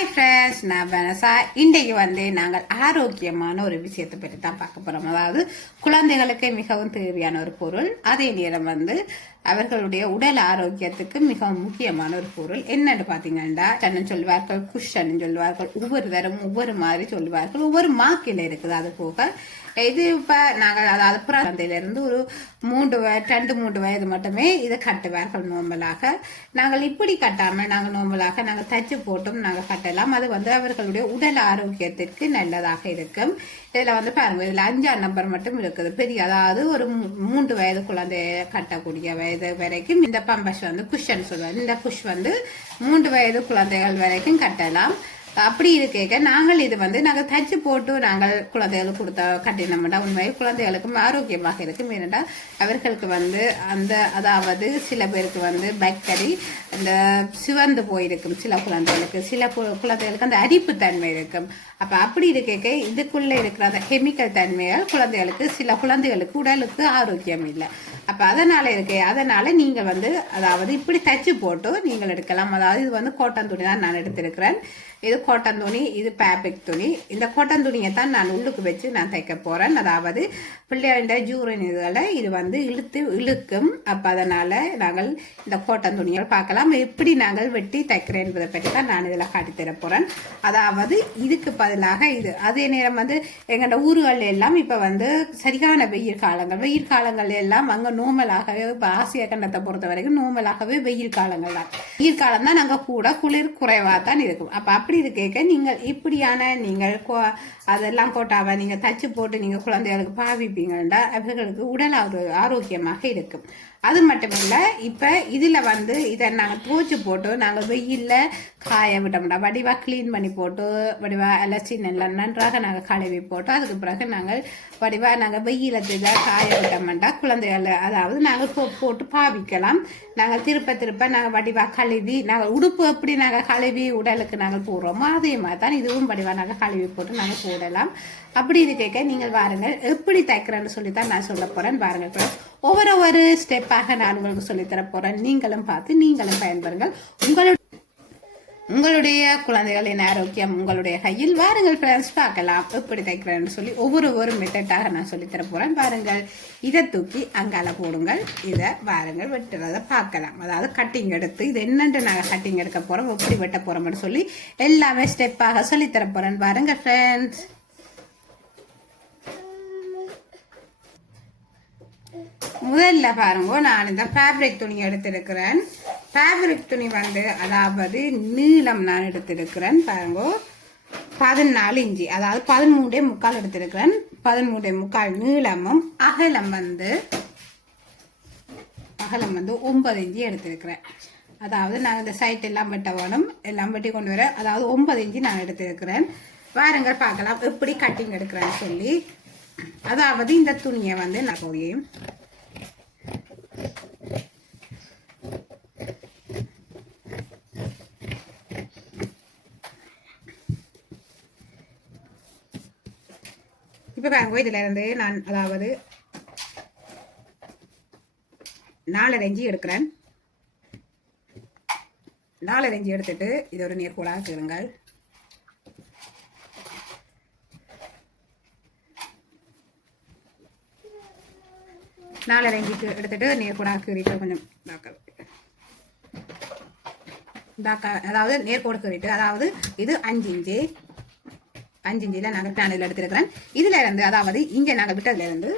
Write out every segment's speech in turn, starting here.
Hi friends, நான் Vanessa. இன்றைக்கு நாங்கள் ஆரோக்கியமான ஒரு விஷயத்தை பற்றி தான் பார்க்க போகிறோம். அதாவது குழந்தைகளுக்கு மிகவும் தேவையான ஒரு பொருள், அதே நேரம் அவர்களுடைய உடல் ஆரோக்கியத்துக்கு மிகவும் முக்கியமான ஒரு பொருள். என்னன்னு பார்த்தீங்கன்னா சொல்லுவார்கள், குஷன் சொல்லுவார்கள், ஒவ்வொரு தரம் ஒவ்வொரு மாதிரி சொல்லுவார்கள், ஒவ்வொரு மாக்கில இருக்குது. அது போக இது இப்போ நாங்கள் அதாவது குழந்தையிலிருந்து ஒரு 2-3 வயது மட்டுமே இதை கட்டுவார்கள் நோம்பலாக. நாங்கள் இப்படி கட்டாமல் நாங்கள் நோம்பலாக நாங்கள் தச்சு போட்டும் நாங்கள் கட்டலாம். அது அவர்களுடைய உடல் ஆரோக்கியத்திற்கு நல்லதாக இருக்கும். இதில் பாருங்க, இதில் 5ஆம் நம்பர் மட்டும் இருக்குது. பெரிய அதாவது ஒரு 3 வயது குழந்தைய கட்டக்கூடிய வயது வரைக்கும் இந்த பம்பஸ் குஷன் சொல்லுவாங்க. இந்த குஷ் 3 வயது குழந்தைகள் வரைக்கும் கட்டலாம். அப்படி இருக்கேக்க நாங்கள் இது நாங்கள் தச்சு போட்டு நாங்கள் குழந்தைகளுக்கு கொடுத்த கட்டினோம்னா உண்மையை குழந்தைகளுக்கும் ஆரோக்கியமாக இருக்கும். ஏனென்றால் அவர்களுக்கு அந்த அதாவது சில பேருக்கு பக்கரி அந்த சிவந்து போயிருக்கும், சில குழந்தைகளுக்கு குழந்தைகளுக்கு அந்த அரிப்பு தன்மை இருக்கும். அப்போ அப்படி இருக்கேக்க இதுக்குள்ளே இருக்கிற அந்த கெமிக்கல் தன்மையால் சில குழந்தைகளுக்கு உடலுக்கு ஆரோக்கியம் இல்லை. அப்போ அதனால நீங்கள் அதாவது இப்படி தச்சு போட்டு நீங்கள் எடுக்கலாம். அதாவது இது கோட்டன் துணி தான் நான் எடுத்திருக்கிறேன். இது கோட்டன் துணி, இது ஃபேப்ரிக் துணி. இந்த கோட்டன் துணியை தான் நான் உள்ளுக்கு வச்சு நான் தைக்க போகிறேன். அதாவது பிள்ளைகள ஜூரின் இதுகளை இது இழுக்கும். அப்போ அதனால் நாங்கள் இந்த கோட்டன் துணிகள் பார்க்கலாம் எப்படி நாங்கள் வெட்டி தைக்கிறேன் என்பதை பற்றி தான் நான் இதில் காட்டித்தர போகிறேன். அதாவது இதுக்கு பதிலாக இது அதே நேரம் எங்களோட ஊர்கள் எல்லாம் இப்போ சரியான வெயில் காலங்கள் எல்லாம் அங்கே நோமலாகவே, இப்போ ஆசிய கண்டத்தை பொறுத்த வரைக்கும் நோமலாகவே வெயில் காலங்கள் தான். வெயில் காலம் தான் நாங்கள் கூட குளிர் குறைவாக தான் இருக்கும். அப்போ அப்படி இருக்கேக்க நீங்கள் இப்படியான நீங்கள் அதெல்லாம் போட்டாவ நீங்கள் தச்சு போட்டு நீங்கள் குழந்தைகளுக்கு பாவிப்பீங்கன்னா அவர்களுக்கு உடல் ஆரோக்கியமாக இருக்கும். அது மட்டும் இல்லை, இப்போ இதில் இதை நாங்கள் துவச்சி போட்டு நாங்கள் வெயிலில் காய விட்டோம்னா வடிவாக க்ளீன் பண்ணி போட்டு வடிவாக அலசி நல்லா நன்றாக நாங்கள் கழுவி போட்டு அதுக்கு பிறகு நாங்கள் வடிவாக நாங்கள் வெயிலத்தில் காய விட்டோம்னா குழந்தைகள் அதாவது நாங்கள் போட்டு பாவிக்கலாம். நாங்கள் திருப்ப நாங்கள் வடிவாக கழுவி நாங்கள் உடுப்பு எப்படி நாங்கள் கழுவி உடலுக்கு நாங்கள் போடுறோமோ அதே மாதிரி தான் இதுவும் வடிவாக நாங்கள் கழுவி போட்டு நாங்கள் போடலாம். அப்படி இருக்கேக்க நீங்கள் பாருங்கள் எப்படி தைக்கிறேன்னு சொல்லி தான் நான் சொல்ல போகிறேன். பாருங்கள், ஒவ்வொரு ஸ்டெப்பாக நான் உங்களுக்கு சொல்லித்தர போகிறேன். நீங்களும் பார்த்து நீங்களும் பயன்பெறுங்கள். உங்களுடைய குழந்தைகளின் ஆரோக்கியம் உங்களுடைய கையில். வாருங்கள் ஃப்ரெண்ட்ஸ், பார்க்கலாம் எப்படி தைக்கிறேன்னு சொல்லி ஒவ்வொரு மெத்தட்டாக நான் சொல்லித்தர போகிறேன். பாருங்கள், இதை தூக்கி அங்கால போடுங்கள். இதை வாருங்கள் வெட்டுறதை பார்க்கலாம். அதாவது கட்டிங் எடுத்து இது என்னென்று நாங்கள் கட்டிங் எடுக்க போகிறோம், எப்படி வெட்ட போகிறோம்னு சொல்லி எல்லாமே ஸ்டெப்பாக சொல்லித்தர போகிறேன். பாருங்கள் ஃப்ரெண்ட்ஸ், முதல்ல பாருங்க, நான் இந்த ஃபேப்ரிக் துணி எடுத்திருக்கிறேன். ஃபேப்ரிக் துணி அதாவது நீளம் நான் எடுத்திருக்கிறேன். பாருங்க, 14 இன்ச்சு, அதாவது 13.75 எடுத்திருக்கிறேன். 13.75 நீளமும் அகலம் 9 இன்ச்சு எடுத்திருக்கிறேன். அதாவது நான் இந்த சைட் எல்லாம் வெட்ட வேணும், எல்லாம் வெட்டி கொண்டு வர, அதாவது 9 இன்ச்சு நான் எடுத்திருக்கிறேன். வாருங்கள் பார்க்கலாம் எப்படி கட்டிங் எடுக்கிறேன்னு சொல்லி. அதாவது இந்த துணியை நான் போயும் இப்போ பாருங்க, இதுல இருந்து நான் அதாவது 4 இன்ச்சு எடுக்கிறேன். 4 இன்ச்சு எடுத்துட்டு இது ஒரு நேர்கோடாக கீறுங்கள். நாலரை இன்ச்சு எடுத்துட்டு நேர்கோடாக கீறிட்டு கொஞ்சம் அதாவது நேர்கோடு கீறிட்டு, அதாவது இது 5 இன்ச்சு. 5 இன்ச்சில் நாங்கள் பேனல் எடுத்துருக்கிறேன். இதுல இருந்து அதாவது இங்கே நாங்கள் விட்டதுல இருந்து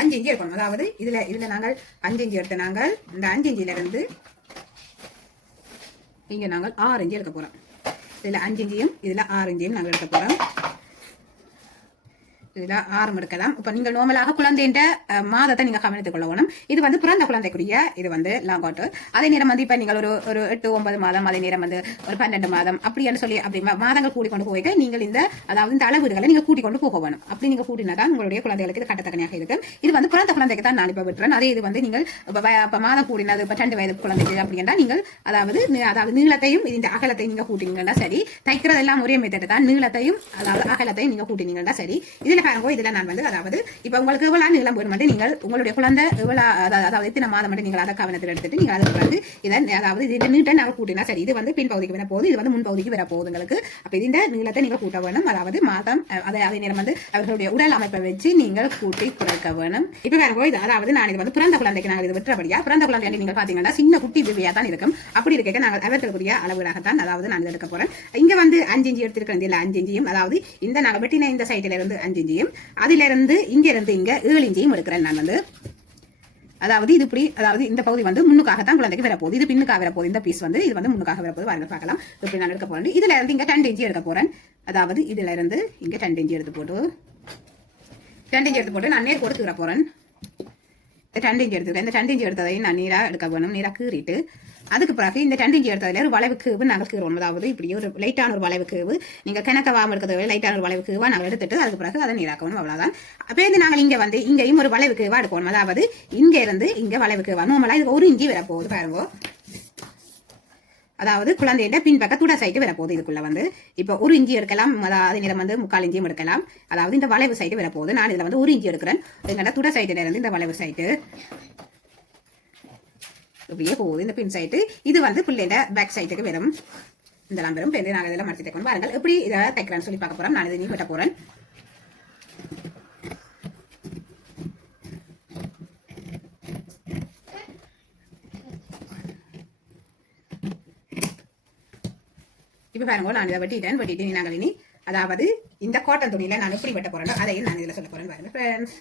5 இன்ச்சு எடுக்கணும். அதாவது இதுல நாங்கள் 5 இன்ச்சு எடுத்து நாங்கள் இந்த 5 இன்ச்சில இருந்து இங்கே நாங்கள் 6 இன்ச்சு எடுக்க போறோம். இதுல 5 இன்ச்சியும் இதுல 6 இன்ச்சியும் நாங்கள் எடுக்க போறோம். இதில் 6 எடுக்கலாம். இப்போ நீங்கள் நார்மலாக குழந்தைன்ற மாதத்தை நீங்கள் கவனித்துக் கொள்ள வேணும். இது பிறந்த குழந்தைக்குரிய இது லாங்கோட்டு. அதே நேரம் இப்போ நீங்கள் ஒரு 8-9 மாதம், அதே நேரம் ஒரு 12 மாதம் அப்படின்னு சொல்லி அப்படி மாதங்கள் கூடி கொண்டு போய்க்க நீங்கள் அதாவது இந்த அளவுகளை நீங்கள் கூட்டி கொண்டு போக வேணும். அப்படி நீங்கள் கூட்டினா தான் உங்களுடைய குழந்தைகளுக்கு இது கட்டத்தக்கனையாக இருக்கும். இது பிறந்த குழந்தைக்கு தான் நான் இப்போ விட்டுறேன். அதே இது நீங்கள் இப்போ மாதம் கூடினது இப்போ 2 வயது குழந்தைக்கு அப்படின்னா நீங்கள் அதாவது நீளத்தையும் இந்த அகலத்தையும் நீங்கள் கூட்டினீங்கன்னா சரி. தைக்கிறதெல்லாம் ஒரே மெத்தட் தான். நீளத்தையும் அதாவது அகலத்தையும் நீங்கள் கூட்டினீங்கன்னா சரி. இதில் பாருங்க இதுல நான் வந்து அதாவது இப்ப உங்களுக்கு எவ்வளவு நீளம் போடும் மட்டும் நீங்கள் உங்களுடைய குழந்தை எவ்வளவு அதாவது எத்தனை மாதம் மட்டும் நீங்கள் அதை கவனத்தில் எடுத்துட்டு நீங்கள் அதுக்கு பிறகு இதன் அதாவது இது நீட்டை நாங்கள் கூட்டினா சரி இது வந்து பின் பகுதிக்கு வர போகுது இது வந்து முன் பகுதிக்கு வர போகுது உங்களுக்கு அப்ப இந்த நீளத்தை நீங்கள் கூட்ட வேணும் அதாவது மாதம் அதே நேரம் வந்து அவர்களுடைய உடல் அமைப்பை வச்சு நீங்கள் கூட்டி குறைக்க வேணும் இப்ப பாருங்க இது அதாவது நான் இது வந்து பிறந்த குழந்தைக்கு நாங்கள் இது விட்டுறபடியா பிறந்த குழந்தை நீங்கள் பாத்தீங்கன்னா சின்ன குட்டி பிபியா தான் இருக்கும் அப்படி இருக்க நாங்கள் அவர்களுக்குரிய அளவுகளாகத்தான் அதாவது நான் எடுக்க போறேன் இங்க வந்து 5 இன்ச்சு எடுத்திருக்கேன் இதுல 5 இன்ச்சியும் அதாவது இந்த நாங்கள் வெட்டின இந்த சைட்ல இருந்து 5 இன்ச்சியும் அதுல இருந்து இங்க 7 இன்ச்சியும் எடுக்கிறேன் நான் வந்து அதாவது இது இப்படி அதாவது இந்த பகுதி வந்து முன்னுக்காகத்தான் குழந்தைக்கு வரப்போகுது இது பின்னுக்காக வரப்போகுது இந்த பீஸ் வந்து இது வந்து முன்னுக்காக வரப்போகுது வாங்க பார்க்கலாம் இப்படி நான் எடுக்க போறேன் இதுல இருந்து இங்க 2 இன்ச்சு எடுக்க போறேன் அதாவது இதுல இருந்து இங்க 2 இன்ச்சு எடுத்து போட்டு 2 இன்ச்சு எடுத்து போட்டு நான் நேர் கொடுத்து வர போறேன் 2 இன்ச்சு எடுத்துக்கிறேன் இந்த 2 இன்ச்சு எடுத்ததையும் நான் நீரா எடுக்க வேணும் நீரா கீறிட்டு அதுக்கு பிறகு இந்த 2 இன்ச்சு எடுத்ததுல ஒரு வளைவு கேவு நாங்கள் கீறுவோம் அதாவது இப்படி ஒரு லைட்டான ஒரு வளைவு கேவு நீங்க கணக்கவாம எடுக்கிறது லைட்டான ஒரு வளைவு கேவா நாங்கள் எடுத்துட்டு அதுக்கு பிறகு அதை நீராக்கணும் அவ்வளவுதான் அப்ப இருந்து நாங்கள் இங்க வந்து இங்கேயும் ஒரு வளைவு கேவா எடுக்கணும் அதாவது இங்க இருந்து இங்க வளைவு கேவா நார்மலா இது 1 இன்ச்சு வரப்போகுது பாருங்க அதாவது குழந்தையிட பின்பக்க துடை சைட்டு வரப்போகுது இதுக்குள்ள வந்து இப்ப 1 இன்ச்சு எடுக்கலாம் அதே நேரம் வந்து 3/4 இன்ச்சியும் எடுக்கலாம் அதாவது இந்த வளைவு சைட்டு வரப்போகுது நான் இதுல வந்து 1 இன்ச்சு எடுக்கிறேன் எங்கள்ட துடை சைட்டுல இருந்து இந்த வளைவு சைட்டு இப்படியே போகுது இந்த பின் சைட்டு இது வந்து பிள்ளைட பேக் சைட்டுக்கு வரும் இதெல்லாம் வரும் நாங்கள் இதெல்லாம் மடிச்சு தைக்கணும் பாருங்கள் எப்படி இதை தைக்கிறேன்னு சொல்லி பார்க்க போறோம் நான் இதை நீ வெட்ட போறேன் இப்ப பாருங்க நான் இதை வெட்டிட்டு நாங்கள் இனி அதாவது இந்த காட்டன் துணியில நான் எப்படி வெட்ட போறேன் அதையும் நான் இதுல சொல்ல போறேன் பாருங்க ஃப்ரெண்ட்ஸ்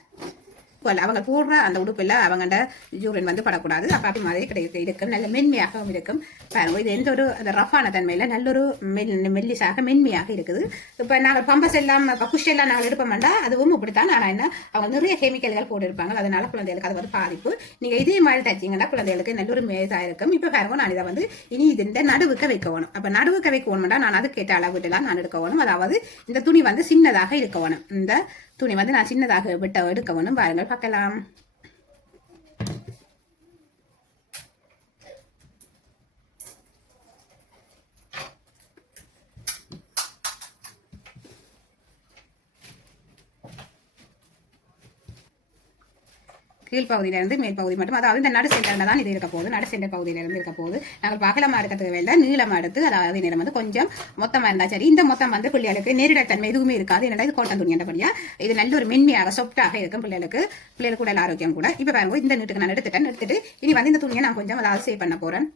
அவங்க போடுற அந்த உடுப்பில் அவங்கள்ட யூரின் வந்து படக்கூடாது அப்படி மாதிரி இருக்கும் நல்ல மென்மையாகவும் இருக்கும் பாருங்க இது எந்த ஒரு அந்த ரஃபான தன்மையில நல்ல ஒரு மெல்லிசாக மென்மையாக இருக்குது இப்ப நாங்கள் பம்பஸ் எல்லாம் குஷ் எல்லாம் நாங்கள் எடுப்போம்டா அதுவும் இப்படித்தான் ஆனா என்ன அவங்க நிறைய கெமிக்கல்கள் போட்டு இருப்பாங்க அதனால குழந்தைகளுக்கு அது வந்து பாதிப்பு நீங்க இதே மாதிரி தைச்சிங்கன்னா குழந்தைகளுக்கு நல்ல ஒரு மேதா இருக்கும் இப்ப பாருங்க நான் இதை வந்து இனி இது இந்த நடுவுக்க வைக்கணும் அப்ப நடுவுக்க வைக்கணும்டா நான் அது கேட்ட அளவுலாம் நான் எடுக்கணும் அதாவது இந்த துணி வந்து சின்னதாக இருக்கணும் இந்த துணி வந்து நான் சின்னதாக விட்ட எடுக்கணும் பாருங்கள் பார்க்கலாம் கீழ்ப்பகுதியிலிருந்து மேல் பகுதி மட்டும் அதாவது இந்த நடு சென்டர்ல தான் இது இருக்க போகுது நடு சென்டர் பகுதியிலிருந்து இருக்க போகுது நாங்கள் பகலமா எடுக்கிறதுக்கு வேலை நீளமா எடுத்து அதாவது நேரம் வந்து கொஞ்சம் மொத்தமா இருந்தா சரி இந்த மொத்தம் வந்து பிள்ளைகளுக்கு நேரிடத்தன்மை எதுவுமே இருக்காது என்னடா இது கோட்டன் துணி என்றபடியா இது நல்ல ஒரு மென்மையாக சாஃப்டாக இருக்கும் பிள்ளைகளுக்கு கூட ஆரோக்கியம் கூட இப்ப பாருங்க இந்த நீட்டுக்கு நான் எடுத்துட்டு இனி வந்து இந்த துணியை நான் கொஞ்சம் அதாவது சேவ் பண்ண போறேன்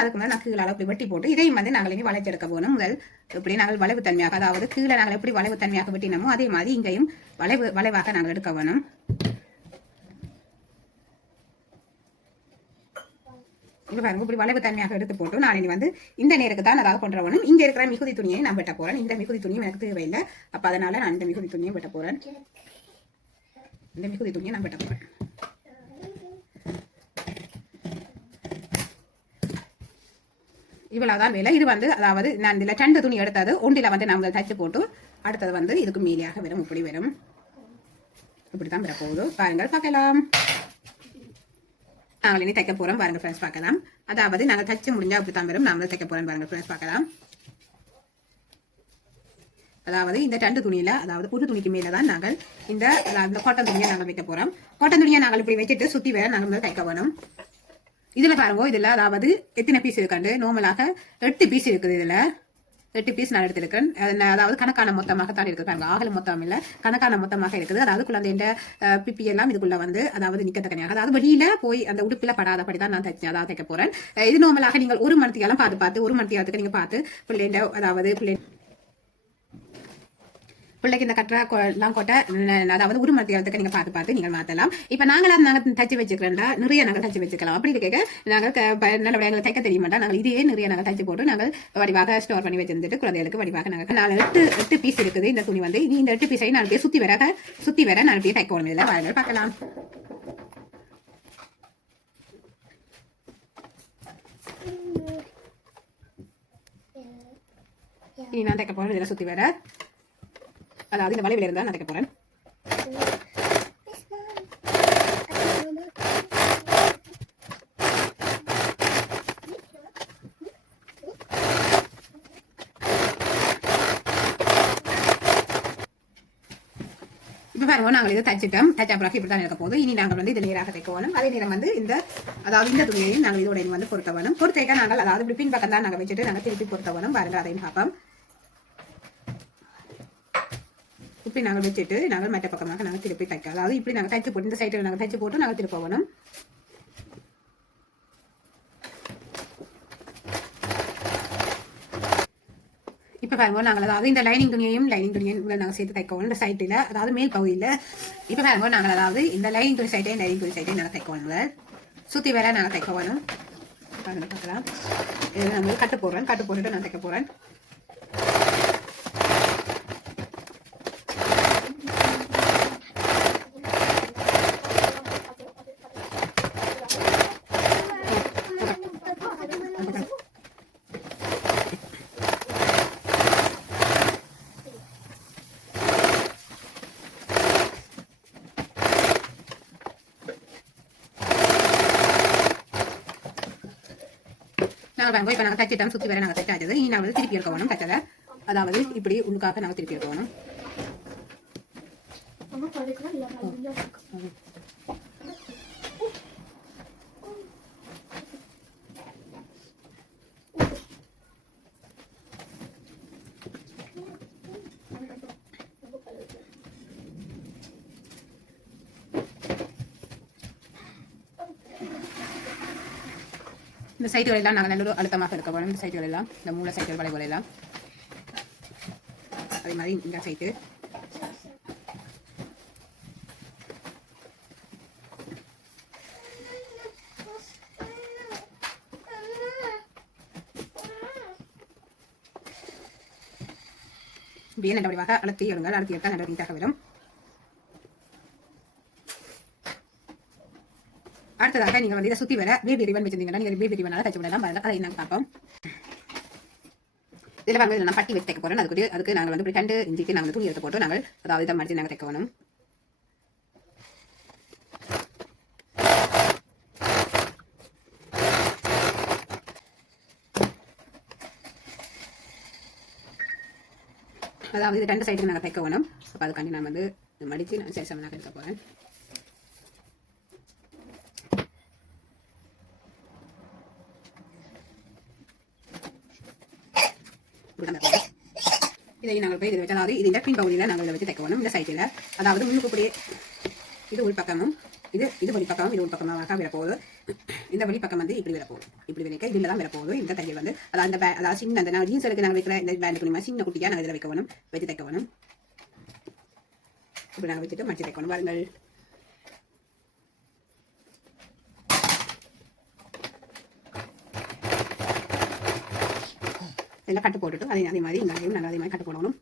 அதுக்கு மேலே நான் கீழே அப்படி வெட்டி போட்டு இதையும் வந்து நாங்கள் இனி வளைச்செடுக்க போகணும் முதல் இப்படி நாங்கள் வளைவு தன்மையாக அதாவது கீழே நாங்கள் எப்படி வளைவு தன்மையாக வெட்டினோமோ அதே மாதிரி இங்கேயும் வளைவாக நாங்கள் எடுக்க வேணும் இப்ப பாருங்க இப்படி வளைவு தன்மையாக எடுத்து போட்டு நான் இனி வந்து இந்த நேருக்கு தான் அதாவது கொண்டு வரணும் இங்க இருக்கிற மிகுதி துணியை நான் வெட்ட போறேன் இந்த மிகுதி துணியும் எனக்கு தேவையில்லை அப்ப அதனால நான் இந்த மிகுதி துணியை வெட்ட போறேன் இவ்வளவுதான் வேலை இது வந்து அதாவது நான் இதுல 2 துணி எடுத்தது ஒன்றில வந்து நாங்கள் தைச்சு போட்டு அடுத்தது வந்து இதுக்கு மீலியாக வரும் இப்படி வரும் இப்படித்தான் வர போகுது பாருங்கள் பார்க்கலாம் நாங்கள் இனி தைக்க போறோம் பாருங்க ஃப்ரெண்ட்ஸ் பார்க்கலாம் அதாவது நாங்கள் தைச்சு முடிஞ்சா இப்படித்தான் வரும் நாங்கள் தைக்க போறோம் பாருங்க ஃப்ரெண்ட்ஸ் பார்க்கலாம் அதாவது இந்த 2 துணியில அதாவது புது துணிக்கு மேல தான் நாங்கள் இந்த காட்டன் துணியை நாங்கள் வைக்க போறோம் காட்டன் துணியை நாங்கள் இப்படி வச்சுட்டு சுத்தி வேற நாங்கள் தைக்க வேணும் இதுல பாருங்க இதுல அதாவது எத்தனை பீஸ் இருக்காண்டு நார்மலாக 8 பீஸ் இருக்குது இதுல 8 பீஸ் நான் எடுத்திருக்கேன் அதாவது கணக்கான மொத்தமாக தான் இருக்குது பாருங்க ஆகல மொத்தம் இல்ல கணக்கான மொத்தமாக இருக்குது அதாவது குழந்தைன்ற பிப்பி எல்லாம் இதுக்குள்ள வந்து அதாவது நிக்கத்தக்கனையாக அதாவது வெளியில போய் அந்த உடுப்பில படாதபடி தான் நான் தைச்சேன் அதாவது தைக்க போறேன் இது நார்மலாக நீங்கள் 1 மணித்தியாலம் பார்த்து 1 மணித்தியாலத்துக்கு நீங்க பார்த்து பிள்ளைன்ற அதாவது பிள்ளைக்கு இந்த கட்டெல்லாம் கொட்டை அதாவது 1 மணித்தியாலத்துக்கு நீங்க பார்த்து நீங்க மாத்தலாம் இப்ப நாங்கள் தச்சு வச்சுக்கிறேன்டா நிறைய நாங்கள் தச்சு வச்சுக்கலாம் அப்படி கேட்க நாங்கள் நல்லபடியாக எங்களுக்கு தைக்க தெரிய மாட்டோம் நாங்கள் இதையே நிறைய நாங்கள் தச்சு போட்டு நாங்கள் வடிவாக ஸ்டோர் பண்ணி வச்சிருந்துட்டு குழந்தைகளுக்கு வடிவாக நாங்கள் 8 பீஸ் இருக்குது இந்த துணி வந்து இந்த 8 பீஸை நான் அப்படியே சுத்தி வர நான் அப்படியே தைக்கணும் இல்லை வாங்க பார்க்கலாம் இனி நான் தைக்க போறேன் இதில் சுத்தி வர அதாவது இந்த வளைவில் இருந்தால் நான் தைக்க போறேன் பாருங்க நாங்கள் இதை தச்சிட்டோம். தச்சா பிறகு இப்படி தான் இருக்க போதும். இனி நாங்கள் வந்து இது நேராக தைக்க வேணும். அதே நேரம் வந்து இந்த துணியையும் நாங்கள் இதோட வந்து பொருத்த வேணும். பொறுத்தேக்க நாங்கள் அதாவது இப்படி பின் பக்கம் தான் நாங்கள் வச்சுட்டு நாங்கள் திருப்பி பொருத்த வேணும். பாருங்க அதையும் பார்ப்போம். இப்படி நாங்கள் வச்சுட்டு நாங்கள் மற்ற பக்கமாக நாங்கள் திருப்பி தைக்க, அதாவது இப்படி நாங்கள் தைச்சு போட்டு இந்த சைட்டில் நாங்கள் தைச்சு போட்டு நாங்கள் திருப்ப வேணும். இப்போ பாருங்க நாங்கள் அதாவது இந்த லைனிங் துணியையும் நாங்கள் சேர்த்து தைக்கணும் இந்த சைட்டில், அதாவது மேல் பகுதியில். இப்போ பாருங்க நாங்கள் அதாவது இந்த லைனிங் துணி சைட்டையும் நாங்கள் தைக்கணும். சுற்றி வேற நாங்கள் தைக்க வேணும். பாருங்க பார்க்கலாம். இது நம்ம கட்டு போட்டுட்டு நான் தைக்க போகிறேன். இப்போ நாங்கள் தைச்சிட்டோம். சுற்றி வர நாங்கள் தைச்சாச்சது. இனி நாங்கள் திருப்பி எடுக்க வேணும் தைச்சதை, அதாவது இப்படி உள்ளுக்காக நாங்கள் திருப்பி எடுக்க வேணும். இந்த சைடுகள் எல்லாம் நாங்கள் நல்ல அழுத்தமாக இருக்க வேணும். இந்த சைடுகள் எல்லாம், இந்த மூல சைடுகள் வளைவுகள் எல்லாம், அதே மாதிரி இந்த சைடு இப்படியே நல்ல வடிவாக அழுத்தி எடுங்கள். அழுத்தி எடுத்தால் நல்ல நீட்டாக வரும். அடுத்ததாக நீங்கள் வந்து இதை சுற்றி வர பேபி ரிவன் வச்சிருந்தீங்கன்னா நீங்கள் பேபி ரிவனால தச்சு விடலாம். அதை நாங்கள் பார்ப்போம். இதில் வாங்க நான் பட்டி வச்சு தைக்க போகிறேன். அதுக்கு நாங்கள் வந்து 2 இன்ச்சுக்கு நாங்கள் துணி எடுத்து போட்டு நாங்கள் அதாவது இதை மடித்து நாங்கள் தைக்க வேணும். அதாவது இது 2 சைடுக்கு நாங்கள் தைக்க வேணும். அப்போ அதுக்காண்டி நான் வந்து மடித்து நான் சரி சமனாக எடுக்க போகிறேன். இதை நாங்கள் போய் இதில் வச்சு, அதாவது இது இந்த பின் பகுதியில் நாங்கள் இதை வச்சு தைக்க வேணும். இந்த சைட்டில் அதாவது முன்னுக்குப்படியே இது உள் பக்கமும் இது வழி பக்கமும் இது உள் பக்கமாக வரப்போகுது. இந்த வழி பக்கம் வந்து இப்படி வரப்போகுது. இப்படி வைக்க இதில் தான் வரப்போகுது. இந்த தையல் வந்து அதாவது சின்ன அந்த நான் ஜீன்ஸ் எடுக்க நாங்கள் வைக்கிற இந்த பேண்டுக்கு சின்ன குட்டியாக நாங்கள் இதில் வைக்க வேணும், வச்சு தைக்க வேணும். இப்படி நாங்கள் வச்சுட்டு மடிச்சு தைக்கணும். பாருங்கள் எல்லாம் கட்டு போட்டுட்டு அதே மாதிரி இங்கேயும் நாங்கள் அதே மாதிரி கட்டு போடணும்.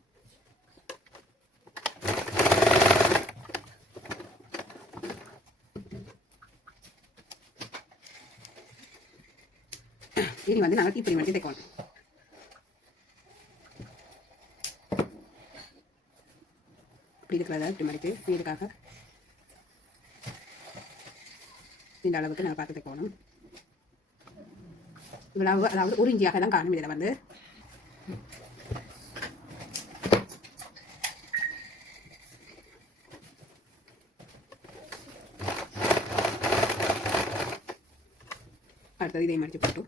இனி வந்து நாங்கள் இப்படி மட்டும் தைக்கணும். இப்படி இருக்கிறத இப்படி மடித்து இதுக்காக இந்த அளவுக்கு நாங்கள் பார்த்து தைக்கணும். இவ்வளவு அதாவது 1 இன்ச்சியாக தான் காணும். இதில் வந்து அடுத்தது இதை மடித்து போட்டு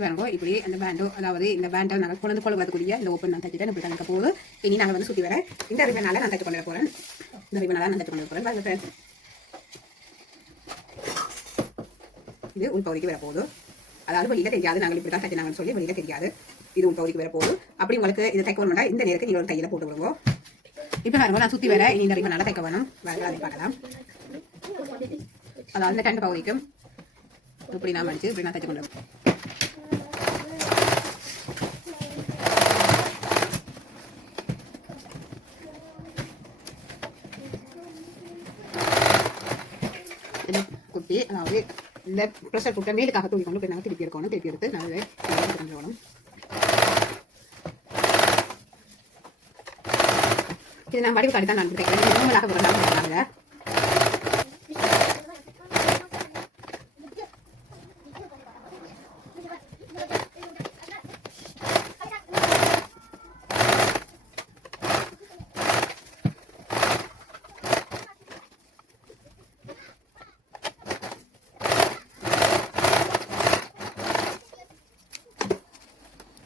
பாருங்க இப்படி அந்த பேண்டோ, அதாவது இந்த பேண்டை நாங்கள் குழந்தை வரக்கூடிய இந்த ஓப்பன் நான் தைச்சிட்டேன். இப்படி தங்க போகுது. இனி நாங்கள் வந்து சுற்றி வர இந்த ரிவனால நான் தைச்சு கொண்டு போகிறேன். இந்த ரிவனால நான் தைச்சு கொண்டு போகிறேன். பாருங்க இது உள்பகுதிக்கு வர போகுது. அதாவது வெளியில தெரியாது, நாங்கள் இப்படி தான் தைச்சு நாங்கள் சொல்லி வெளியில தெரியாது. இது உள்பகுதிக்கு வர போகுது. அப்படி உங்களுக்கு இதை தைக்க வேணும்னா இந்த நேரத்துக்கு நீங்கள் ஒரு தையில போட்டு விடுவோம். இப்போ பாருங்க நான் சுற்றி வர இனி இந்த ரிவனால தைக்க வேணும். வேறு அதை பார்க்கலாம். அதாவது இந்த 2 பகுதிக்கும் இப்படி நான் மடிச்சு இப்படி நான் தைச்சு கொண்டு வரேன். குட்டி அதாவது இந்த ப்ரெஷர் குக்கர் மேலுக்காக தூக்கி கொண்டு போய் நாங்கள் திருப்பி எடுக்கணும். திருப்பி எடுத்து நாங்கள் கொண்டு வரணும். இது நான் வடிவு காட்டி தான் நான் தைக்கிறேன். நோமலாக போடுறாங்க.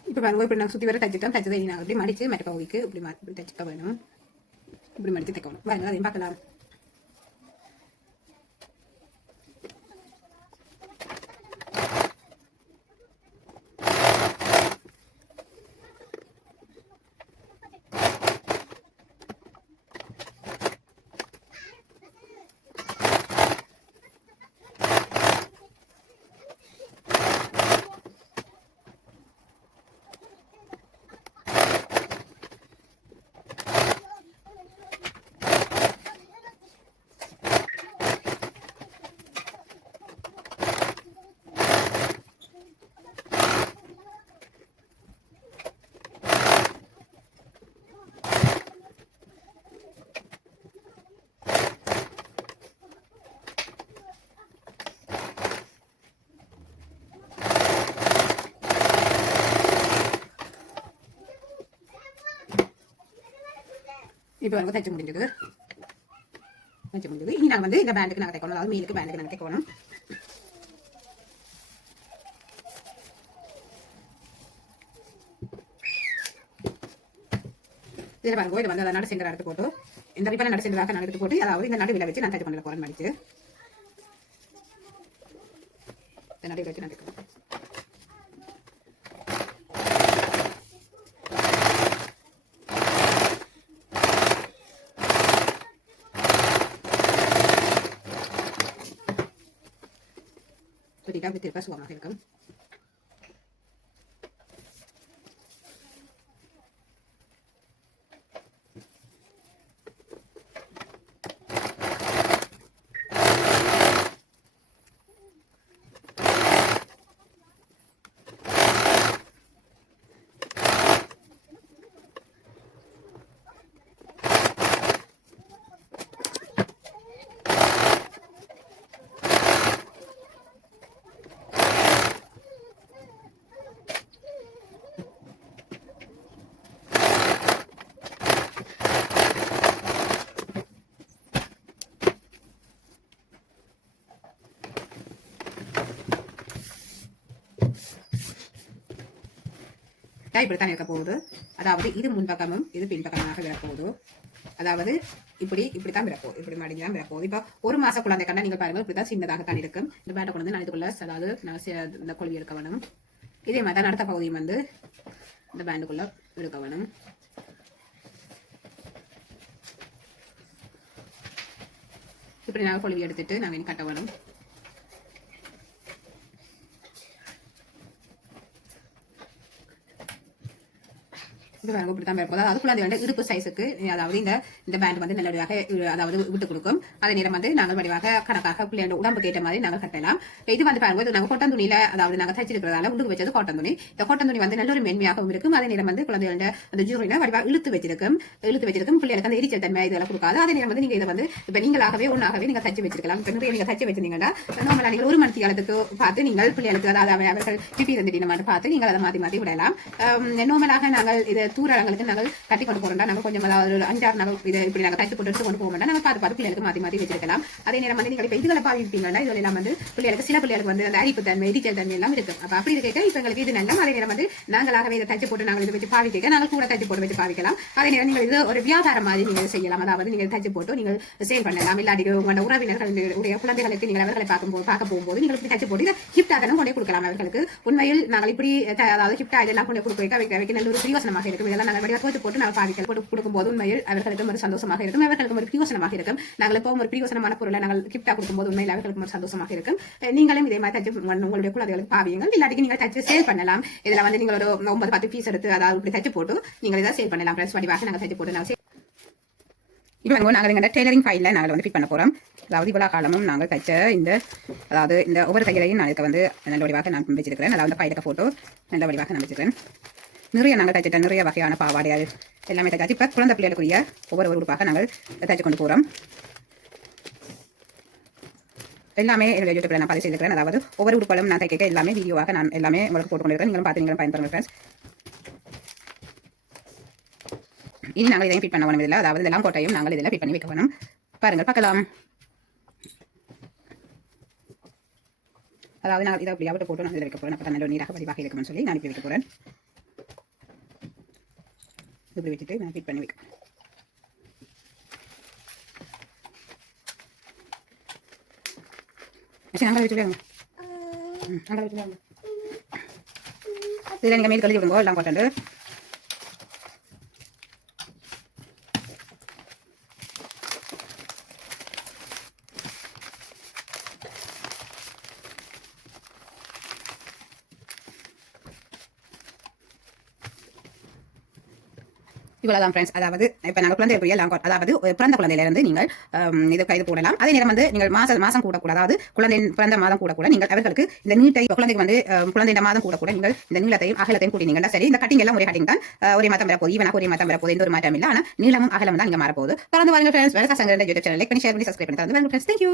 இப்போ பாருங்க இப்படி நான் சுற்றி வர தைச்சிட்டோம். தைச்சதை நாங்கள் இப்படி மடித்து மற்ற பகுதிக்கு இப்படி தைச்சிக்க வேணும். இப்படி மடித்து தைக்கணும். பாருங்க அதையும் பார்க்கலாம். இப்போ வந்து தைச்சு முடிஞ்சது. இனி நாங்கள் வந்து இந்த பேண்டுக்கு நாங்கள் தைக்கணும். அதாவது மீனுக்கு பேண்டுக்கு நாங்கள் தைக்கணும். இதில் பாருங்க இதை வந்து அதை நடு சென்டர் எடுத்து போட்டு இந்த ரிப்பனை நடு சென்டராக நான் எடுத்து போட்டு அதாவது இந்த நடுவில் வச்சு நான் தைச்சு பண்ண போகிறேன். மடிச்சு இந்த நடுவில் வச்சு நான் தைக்கணும். அப்படி திருப்ப சுகமாக இருக்கும். இப்படித்தான் இருக்க போகுது. அதாவது இது முன்பக்கமும் இது பின்பக்கமாக விடப்போகுது. அதாவது இப்படித்தான் விடப்போகுது. இப்படி மடிஞ்சுதான் விடப்போகுது. இப்போ ஒரு மாச குழந்தை கண்டா நீங்க பாருங்க இப்படித்தான் சின்னதாகத்தான் இருக்கும். இந்த பேட்டை கொண்டு வந்து நான் இதுக்குள்ள அதாவது இந்த கொழுவி எடுக்க வேணும். இதே மாதிரி தான் அடுத்த பகுதியும் வந்து இந்த பேண்டுக்குள்ள எடுக்க வேணும். இப்படி நாங்கள் கொழுவி எடுத்துட்டு நாங்கள் கட்ட வேணும். இப்படித்தான் இருப்போம். அதாவது குழந்தையோட இடுப்பு சைஸுக்கு அதாவது இந்த பேண்ட் வந்து நல்லடியாக அதாவது விட்டு கொடுக்கும். அதே நேரம் வந்து நாங்கள் வடிவாக கணக்காக பிள்ளையோட உடம்புக்கு ஏற்ற மாதிரி நாங்கள் கட்டலாம். இது வந்து பாருங்க நாங்கள் கொட்டன் துணியில அதாவது நாங்கள் தைச்சிருக்கிறதால உள்ளுக்கு வச்சது காட்டன் துணி. இந்த காட்டன் துணி வந்து நல்ல ஒரு மென்மையாகவும் இருக்கும். அதே நேரம் வந்து குழந்தையோட அந்த ஜூரினா வடிவாக இழுத்து வச்சிருக்கும். பிள்ளைகளுக்கு அந்த எரிச்சல் தன்மை இதெல்லாம் கொடுக்காது. அதே நேரம் வந்து நீங்க இதை வந்து இப்ப நீங்களாகவே ஒன்றாகவே நீங்க தச்சு வச்சிருக்கலாம். இப்ப நிறைய நீங்க தச்சு வச்சிருந்தீங்கன்னா நார்மலா நீங்கள் ஒரு மணி காலத்துக்கு பார்த்து நீங்கள் பிள்ளைகளுக்கு அதாவது அவர்கள் பிபி தந்துட்டு பார்த்து நீங்கள் அதை மாற்றி விடலாம். நார்மலாக நாங்கள் இதை தூரங்களுக்கு நாங்கள் கட்டி கொண்டு போறோம்னா நாங்கள் கொஞ்சம் அதாவது 5-6 நாள் இதை இப்படி நாங்கள் தைச்சு போட்டு கொண்டு போக மாட்டோம். நாங்கள் பார்த்து பிள்ளைகளுக்கு மாற்றி வச்சிருக்கலாம். அதே நேரம் வந்து நீங்கள் இப்போ இதுகளை பாவிப்பீங்கன்னா இதுல எல்லாம் வந்து பிள்ளைகளுக்கு சில பிள்ளைகளுக்கு வந்து அந்த அரிப்பு தன்மை எரிச்சல் தன்மை எல்லாம் இருக்கு. அப்ப அப்படி இருக்க இப்ப எங்களுக்கு இது நல்ல. அதே நேரம் வந்து நாங்களாகவே இதை தைச்சு போட்டு நாங்கள் இதை வச்சு பாவிக்க நாங்கள் கூட தைச்சு போட்டு வச்சு பாவிக்கலாம். அதே நேரம் நீங்கள் இது ஒரு வியாபாரம் மாதிரி நீங்கள் செய்யலாம். அதாவது நீங்கள் தைச்சு போட்டு நீங்கள் சேல் பண்ணலாம். இல்லாட்டி உங்களோட உறவினர்களுடைய குழந்தைகளுக்கு நீங்கள் அவர்களை பார்க்க போகும்போது நீங்கள் இப்படி தைச்சு போட்டு இதை கிஃப்டாக கொண்டே கொடுக்கலாம். அவர்களுக்கு உண்மையில் நாங்கள் இப்படி அதாவது கிஃப்டா இதெல்லாம் கொண்டு வைக்க நல்ல ஒரு பிரயோசனமாக இருக்கும். இதெல்லாம் நாங்கள் வடிவா போட்டு நாங்கள் பாவிக்கல் போட்டு கொடுக்கும்போது உண்மையில் அவர்களுக்கும் ஒரு சந்தோஷமாக இருக்கும். அவர்களுக்கும் ஒரு பிரயோசனமாக இருக்கும். நாங்கள் இப்போ ஒரு பிரயோசனமான பொருளை நாங்கள் கிஃப்டா கொடுக்கும்போது உண்மையில் அவர்களுக்கும் ஒரு சந்தோஷமாக இருக்கும். நீங்களும் இதே மாதிரி தச்சு உங்களுடைய குழந்தைகளுக்கு பாவியுங்கள். இல்லாட்டி நீங்கள் தச்சு சேல் பண்ணலாம். இதுல வந்து நீங்கள் ஒரு 9-10 பீஸ் எடுத்து அதாவது இப்படி தச்சு போட்டு நீங்கள் இதை சேல் பண்ணலாம். ஃப்ரெண்ட்ஸ் வடிவாக நாங்கள் தச்சு போட்டு நாங்கள் இப்போ நாங்கள் எங்கள் டெய்லரிங் ஃபைலில் நாங்கள் வந்து ஃபிட் பண்ண போகிறோம். அதாவது இவ்வளோ காலமும் நாங்கள் தைச்ச அதாவது இந்த ஒவ்வொரு தையலையும் நான் இதுக்கு வந்து நல்ல வடிவாக நான் வச்சிருக்கிறேன். அதாவது ஃபைலுக்கு ஃபோட்டோ நல்ல வடிவாக நான் வச்சிருக்கிறேன். நிறைய நாங்கள் தைச்சிட்டோம், நிறைய வகையான பாவாடைகள் எல்லாமே தைச்சாச்சு. இப்போ குழந்தை பிள்ளைகளுக்குரிய ஒவ்வொரு உடுப்பாக நாங்கள் தைச்சு கொண்டு போகிறோம். எல்லாமே என்னுடைய யூடியூப்ல நான் பதிவு செய்திருக்கிறேன். அதாவது ஒவ்வொரு உடுப்பாலும் நான் தைக்க எல்லாமே வீடியோவாக நான் எல்லாமே உங்களுக்கு போட்டு கொண்டிருக்கிறேன். நீங்களும் பார்த்து நீங்களும் பயன்பெறுங்க ஃப்ரெண்ட்ஸ். இனி நாங்கள் இதையும் ஃபிட் பண்ண வேணும். இதில் அதாவது இதெல்லாம் கோட்டையும் நாங்கள் இதில் ஃபிட் பண்ணி வைக்க வேணும். பாருங்கள், பார்க்கலாம். அதாவது நான் இதை அப்படியே போட்டு நான் இதில் வைக்க போகிறேன். அப்போ தான் நல்ல நீராக பதிவாக இருக்கும்னு சொல்லி நான் இப்படி வைக்க போகிறேன். இப்படி வச்சுட்டு நான் ஃபிட் பண்ணி வைக்கிறேன். அங்கே வச்சுருவாங்க, அங்கே வச்சுருவாங்க. இதில் நீங்கள் மீது கழுவி விடுங்கோ எல்லாம் போட்டு. இவ்வளவுதான் ஃப்ரெண்ட்ஸ். அதாவது இப்போ நாங்கள் குழந்தைக்குரிய லாங் அதாவது பிறந்த குழந்தையிலிருந்து நீங்கள் இது கைது போடலாம். அதே நேரம் வந்து நீங்கள் மாதம் கூட அதாவது குழந்தை பிறந்த மாதம் கூட நீங்கள் அவர்களுக்கு இந்த நீட்டை குழந்தைக்கு வந்து குழந்தை மாதம் கூட நீங்கள் இந்த நீளத்தையும் அகலத்தையும் கூட்டினீங்கன்னா சரி. இந்த கட்டிங் எல்லாம் ஒரே கட்டிங் தான், ஒரே மாதம் வரப்போகுது, ஈவனாக ஒரே மாதம் வரப்போகுது, எந்த ஒரு மாற்றம் இல்லை. ஆனால் நீளமும் அகலம் தான் நீங்கள் மாறப்போகுது. பறந்து வாங்க ஃப்ரெண்ட்ஸ். வேலை சாசங்க யூடியூப் சேனல் லைக் பண்ணி ஷேர் பண்ணி சப்ஸ்கிரைப் பண்ணி தந்து வாங்க ஃப்ரெண்ட்ஸ். தேங்க்யூ.